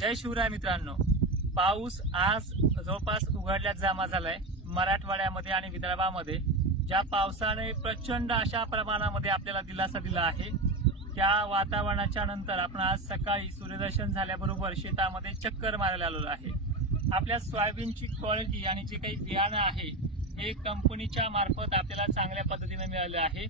जय शिवराय मित्रांनो, पाऊस आज जवळपास उघडल्यात जमा झालाय मराठवाड्यामध्ये आणि विदर्भामध्ये। ज्या पावसाने प्रचंड अशा प्रमाणामध्ये आपल्याला दिलासा दिला आहे, त्या वातावरणाच्या नंतर आपण आज सकाळी सूर्यदर्शन झाल्याबरोबर शेतामध्ये चक्कर मारायला आलेलो आहे। आपल्या सोयाबीनची क्वालिटी आणि जे काही बियाणं आहे हे कंपनीच्या मार्फत आपल्याला चांगल्या पद्धतीने मिळाले आहे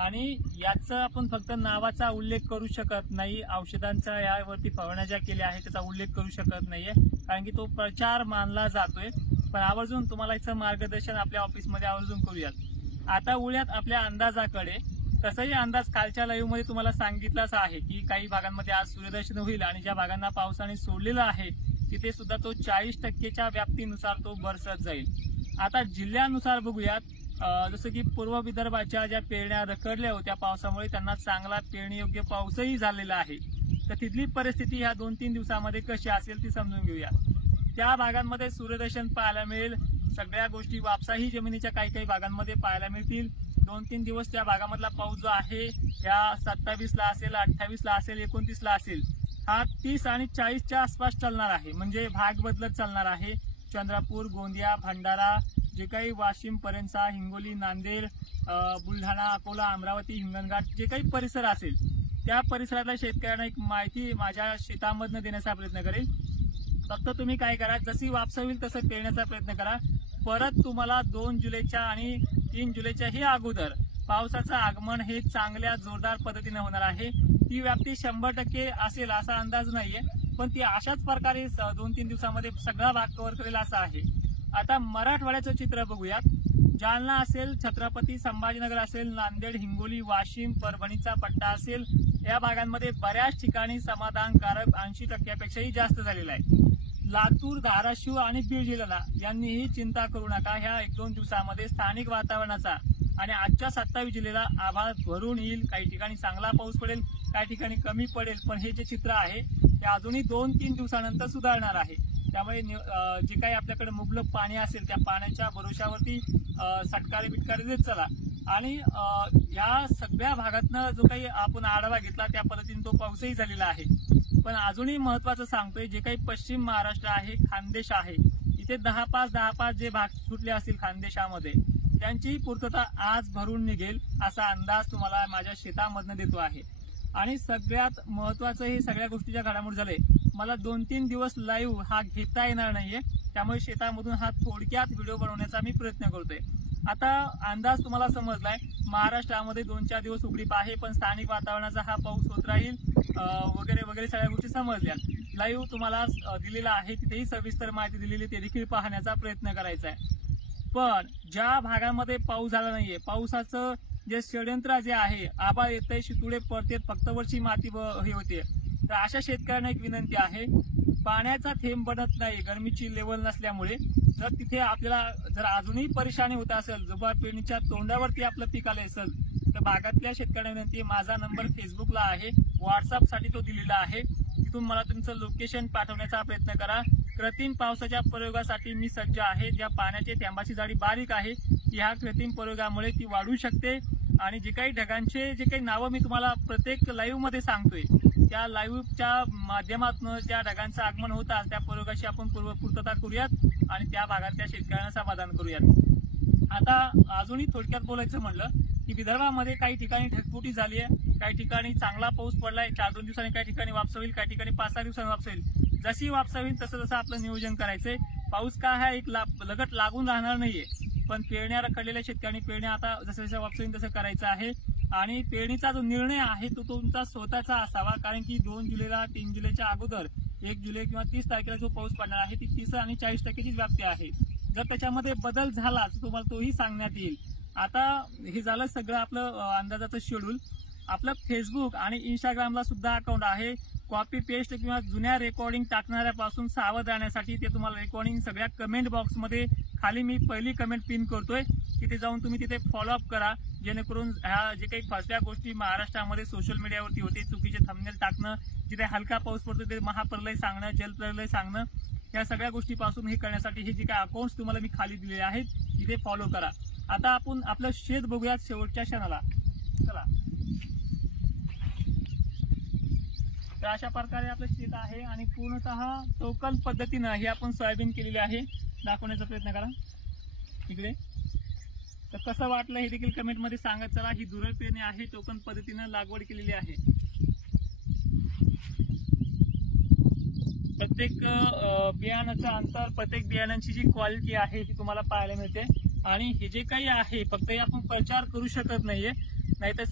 आणि याचा आपण फक्त नावाचा उल्लेख करू शकत नाही, औषधांचा यावरती फवारण्या ज्या केल्या आहेत त्याचा उल्लेख करू शकत नाहीये, कारण की तो प्रचार मानला जातोय। पण आवर्जून तुम्हाला याचं मार्गदर्शन आपल्या ऑफिसमध्ये आवर्जून करूयात। आता उळ्यात आपल्या अंदाजाकडे तसंही अंदाज कालच्या लाईव्ह मध्ये तुम्हाला सांगितलाच आहे की काही भागांमध्ये आज सूर्यदर्शन होईल आणि ज्या भागांना पावसाने सोडलेला आहे तिथे सुद्धा तो 40% व्याप्तीनुसार तो बरसत जाईल। आता जिल्ह्यानुसार बघूयात, जसं की पूर्व विदर्भाच्या ज्या पेरण्या रखडल्या होत्या पावसामुळे त्यांना चांगला पेरणीयोग्य पाऊसही झालेला आहे। तर तिथली परिस्थिती ह्या 2-3 दिवसामध्ये कशी असेल ती समजून घेऊया। त्या भागांमध्ये सूर्यदर्शन पाहायला मिळेल, सगळ्या गोष्टी वापसाही जमिनीच्या काही भागांमध्ये पाहायला मिळतील। 2-3 दिवस त्या भागामधला पाऊस जो आहे या 27ला असेल, 28ला असेल, 29ला असेल, हा 30 आणि 40च्या आसपास चालणार आहे। म्हणजे भाग बदलत चालणार आहे। चंद्रपूर, गोंदिया, भंडारा, जे काही वाशिम पर्यंतचा, हिंगोली, नांदेड, बुलढाणा, अकोला, अमरावती, हिंगणघाट जे काही परिसर असेल त्या परिसरातल्या शेतकऱ्यांना एक माहिती माझ्या शेतामधनं देण्याचा प्रयत्न करेल। फक्त तुम्ही काय करा, जशी वापसा होईल तसं पेरण्याचा प्रयत्न करा। परत तुम्हाला 2 जुलैच्या आणि 3 जुलैच्याही अगोदर पावसाचं आगमन हे चांगल्या जोरदार पद्धतीने होणार आहे। ती व्याप्ती 100% असेल असा अंदाज नाहीये, पण ती अशाच प्रकारे 2-3 दिवसामध्ये सगळा भाग कव्हर करेल असा आहे। आता मराठवाड्याचं चित्र बघूयात। जालना असेल, छत्रपती संभाजीनगर असेल, नांदेड, हिंगोली, वाशिम, परभणीचा पट्टा असेल, या भागांमध्ये बऱ्याच ठिकाणी समाधानकारक 80%पेक्षाही जास्त झालेला आहे। लातूर, धाराशिव आणि बीड जिल्ह्याला यांनीही चिंता करू नका। ह्या 1-2 दिवसामध्ये स्थानिक वातावरणाचा आणि आजच्या 27 जिल्ह्याला आभाळ भरून येईल। काही ठिकाणी चांगला पाऊस पडेल, काही ठिकाणी कमी पडेल, पण हे जे चित्र आहे ते अजूनही 2-3 दिवसानंतर सुधारणार आहे। त्यामुळे जे काही आपल्याकडे मुबलक पाणी असेल त्या पाण्याच्या भरोशावरती सटकारे बिटकारे देत चला। आणि या सगळ्या भागातनं जो काही आपण आढावा घेतला त्या पद्धतीने तो पाऊसही झालेला आहे। पण अजूनही महत्वाचं सांगतोय, जे काही पश्चिम महाराष्ट्र आहे, खानदेश आहे, इथे 10-5 जे भाग सुटले असतील खानदेशामध्ये त्यांची पूर्तता आज भरून निघेल असा अंदाज तुम्हाला माझ्या शेतामधनं देतो आहे। आणि सगळ्यात महत्वाचं हे सगळ्या गोष्टीच्या घडामोडी झाले, मला 2-3 दिवस लाईव्ह हा घेता येणार नाहीये, त्यामुळे शेतामधून हा थोडक्यात व्हिडिओ बनवण्याचा मी प्रयत्न करतोय। आता अंदाज तुम्हाला समजलाय, महाराष्ट्रामध्ये 2-4 दिवस उघडीप आहे, पण स्थानिक वातावरणाचा हा पाऊस होत राहील वगैरे वगैरे सगळ्या गोष्टी समजल्या। लाईव्ह तुम्हाला दिलेला आहे, तिथेही सविस्तर माहिती दिलेली, ते देखील पाहण्याचा प्रयत्न करायचा आहे। पण ज्या भागामध्ये पाऊस झाला नाहीये, पावसाचं जे षड्यंत्र जे आहे, आभाळ येतंय, शितुळे पडतेत, फक्त वरची माती हे होते, तर अशा शेतकऱ्यांना एक विनंती आहे, पाण्याचा थेंब पडत नाही गरमीची लेवल नसल्यामुळे। जर तिथे आपल्याला जर अजूनही परेशानी होत असेल, जुबार पेरणीच्या तोंडावरती आपलं पीक आलं असेल, तर भागातल्या शेतकऱ्यांना विनंती, माझा नंबर फेसबुकला आहे, व्हॉट्सअपसाठी तो दिलेला आहे, तिथून मला तुमचं लोकेशन पाठवण्याचा प्रयत्न करा। कृत्रिम पावसाच्या प्रयोगासाठी मी सज्ज आहे। ज्या पाण्याची थेंबाची जाडी बारीक आहे ह्या कृत्रिम प्रयोगामुळे ती वाढू शकते आणि जे काही ढगांचे जे काही नावं मी तुम्हाला प्रत्येक लाईव्ह मध्ये सांगतोय, त्या लाईव्हच्या माध्यमातून ज्या ढगांचं आगमन होतात त्या प्रयोगाची आपण पूर्तता करूयात आणि त्या भागातल्या शेतकऱ्यांना समाधान करूयात। आता अजूनही थोडक्यात बोलायचं म्हणलं की विदर्भामध्ये काही ठिकाणी ढगफुटी झाली आहे, काही ठिकाणी चांगला पाऊस पडलाय, 4-2 दिवसांनी काही ठिकाणी वापसा होईल, काही ठिकाणी 5-6 दिवसांनी वापसा होईल। जशी वापसा होईल तसं आपलं नियोजन करायचंय। पाऊस काय हा एक लगट लागून राहणार नाहीये, पण पेरण्या रखडलेल्या शेतकऱ्यांनी पेरण्या आता जसं जसं वापसा होईल तसं करायचं आहे। आणि पेरणीचा जो निर्णय आहे तो तुमचा स्वतःचा असावा, कारण की 2 जुलैला 3 जुलैच्या अगोदर 1 जुलै किंवा 30 तारखेला जो पाऊस पडणार आहे ती 30 आणि 40%ची व्याप्ती आहे। जर त्याच्यामध्ये बदल झाला तर तुम्हाला तोही सांगण्यात येईल। आता हे झालं सगळं आपलं अंदाजाचं शेड्यूल। आपलं फेसबुक आणि इंस्टाग्रामला सुद्धा अकाउंट आहे। कॉपी पेस्ट किंवा जुन्या रेकॉर्डिंग टाकणाऱ्यापासून सावध राहण्यासाठी ते तुम्हाला रेकॉर्डिंग सगळ्या कमेंट बॉक्समध्ये खाली मी पहिली कमेंट पिन करतोय, तिथे जाऊन तुम्ही तिथे फॉलोअप करा, जेणेकरून ह्या जे काही फसव्या गोष्टी महाराष्ट्रामध्ये सोशल मीडियावरती होते, चुकीचे थंबनेल टाकणं, जिथे हलका पाऊस पडतो ते महाप्रलय सांगणं, जलप्रलय सांगणं, या सगळ्या गोष्टीपासून हे करण्यासाठी हे जे काही अकाउंट्स तुम्हाला मी खाली दिलेले आहेत तिथे फॉलो करा। आता आपण आपलं शेत बघूयात शेवटच्या क्षणाला, चला। तर अशा प्रकारे आपलं शेत आहे आणि पूर्णतः टोकन पद्धतीनं हे आपण सोयाबीन केलेली आहे. दाखवण्याचा प्रयत्न करा इकडे. तर कसं वाटलं हे देखील कमेंट मध्ये सांगत चला. ही धुरळ पेरणी आहे, टोकन पद्धतीनं लागवड केलेली आहे. प्रत्येक बियाणाचं अंतर, प्रत्येक बियाणांची जी क्वालिटी आहे ती तुम्हाला पाहायला मिळते. आणि हे जे काही आहे फक्त आपण प्रचार करू शकत नाहीये, नाहीतर